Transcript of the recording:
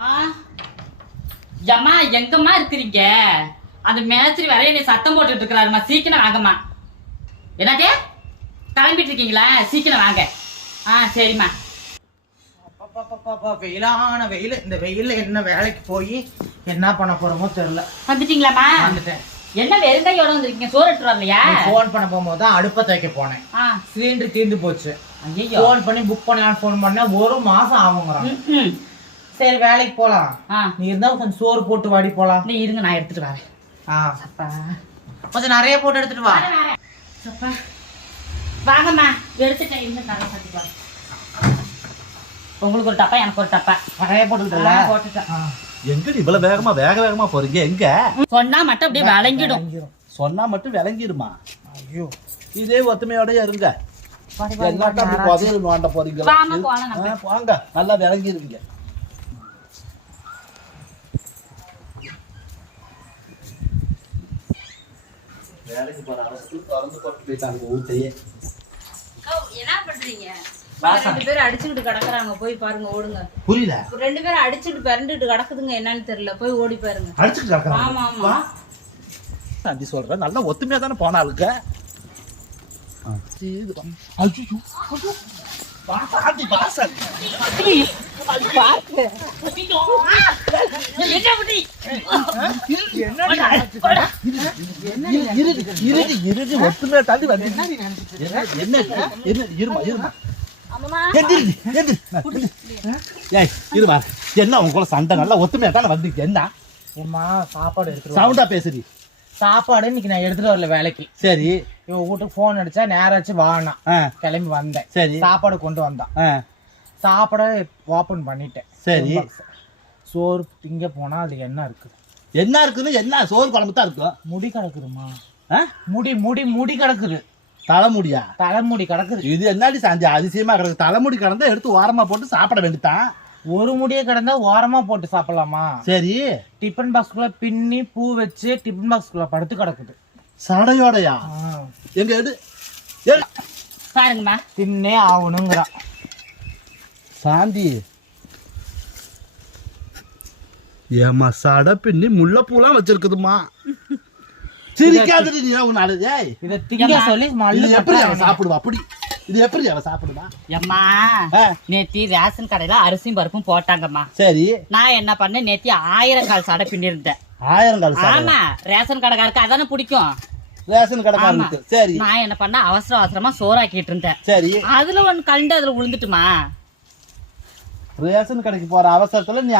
அம்மா எங்கம்மா இருக்கிறீங்க? அந்த மேஸ்திரி வரைய நீ சத்தம் போட்டுட்டு இருக்கிறாருமா, சீக்கிரம் வாங்கம்மா. என்னதே கிளம்பிட்டு இருக்கீங்களா? சீக்கிரம் வாங்க. சரிம்மா. வெயிலான வெயில். இந்த வெயில்ல என்ன வேலைக்கு போய் என்ன பண்ண போறோமோ தெரியல. வந்துட்டீங்களாம்மா? வந்துட்டேன். என்ன வெறுங்கையோட வந்துருக்கீங்க? சோறு எடுத்துட்டு வரலையா? போன் பண்ண போகும்போது தான் அடுப்பை தைக்க போனேன். சிலிண்டர் தீர்ந்து போச்சு. போன் பண்ணி புக் பண்ணலாம்னு போன் பண்ண 1 மாசம் ஆகுங்கிறான். சரி வேலைக்கு போலாம். நீ இருந்தா கொஞ்சம் சோறு போட்டு வாடி போலாம். நீ இருங்க, நான் எடுத்துட்டு வரேன். கொஞ்சம் நிறைய போட்டு எடுத்துட்டு வா. வாங்கம்மா, எடுத்துட்டேன். இன்னும் நிறைய சாப்பிட்டு உங்களுக்கு ஒரு டப்பா, எனக்கு ஒரு டப்பா. நிறைய போட்டுக்கிட்டல? போட்டுட்டேன். எங்க இவ்வளவு வேக வேகமா போறீங்க? எங்க சொன்னா மட்டும் அப்படியே விளங்கிடும். சொன்னா மட்டும் விளங்கிடுமா? ஐயோ, இதே ஒத்துமையோட இருங்க. போறீங்க போங்க, நல்லா விளங்கிருவீங்க. வேலைக்கு போற அவசரத்துக்கு திறந்து போட்டு போயிட்டாங்க ஊத்தையே. என்ன பண்றீங்க? 2 பேரும் அடிச்சுக்கிட்டு கிடக்குறாங்க, போய் பாருங்க. ஓடுங்க. புரியல? 2 பேரும் அடிச்சுட்டு பிறண்டுட்டு கிடக்குதுங்க, என்னன்னு தெரியல. போய் ஓடி பாருங்க. அடிச்சுட்டு கிடக்குறாங்க? ஆமா ஆமா. நான் சொல்றேன், நல்லா ஒத்துமையா தானே போனாளுங்க. ஒத்துமையா தாண்டி வந்து என்ன உங்க சண்டை? நல்லா ஒத்துமையா தானே வந்து என்ன சாப்பாடு எடுத்துட்டு சவுண்டா பேசுறீ? சாப்பாடு இன்னைக்கு நான் எடுத்துட்டு வரல வேலைக்கு. சரி, இவன் வீட்டுக்கு போன் அடிச்சா நேராச்சு வானா கிளம்பி வந்தேன். சரி, சாப்பாடு கொண்டு வந்தான். சாப்பாட ஓபன் பண்ணிட்டேன். சரி, சோறு திங்க போனா அது என்ன இருக்குது? என்ன இருக்குன்னு? என்ன சோறு குழம்பு தான் இருக்கும். முடி கிடக்குதுமா? முடி முடி முடி கிடக்குது. தலைமுடியா? தலைமுடி கிடக்குது. இது என்னடி சாந்தி அதிசயமா கிடக்கு? தலைமுடி கிடந்தா எடுத்து ஓரமா போட்டு சாப்பிட வேண்டியதான். ஒரு முடியே கிடந்தா ஓரமா போட்டு சாப்பிடலாமா? சரி, டிஃபன் பாக்ஸ்குள்ள பின்னி பூ வச்சு டிஃபன் பாக்ஸ்குள்ள படுத்து கிடக்குது. சடையோடையா? எங்க எடு பாருங்கம்மா. தின்னே ஆகணுங்கிறான் சாந்தி. ஏமா சடை பின்னி முல்லைப்பூலாம் வச்சிருக்குதுமா. சிரிக்காதடி நீ. இதை திங்க சொல்லி எப்படி அவன் சாப்பிடுவா? அப்படி இது எப்படி அவன் சாப்பிடுவா? அம்மா, நேத்தி ரேஷன் கடையில அரிசியும் பருப்பும் போட்டாங்கம்மா. சரி, நான் என்ன பண்ணேன், நேத்தி 1000 கால் சடை பின்னி இருந்தேன். 1000 கால் சடை? ஆமா, ரேஷன் கடைக்காருக்கு அதானே பிடிக்கும். ரேஷன் கடைக்காரனுக்கு. சரி, நான் என்ன பண்ண, அவசர அவசரமா சோறாக்கிட்டு இருந்தேன். சரி, அதுல ஒண்ணு கண்டு அதுல விழுந்துட்டுமா. ரேஷன் கடைக்கு போற அவசரத்துல நீ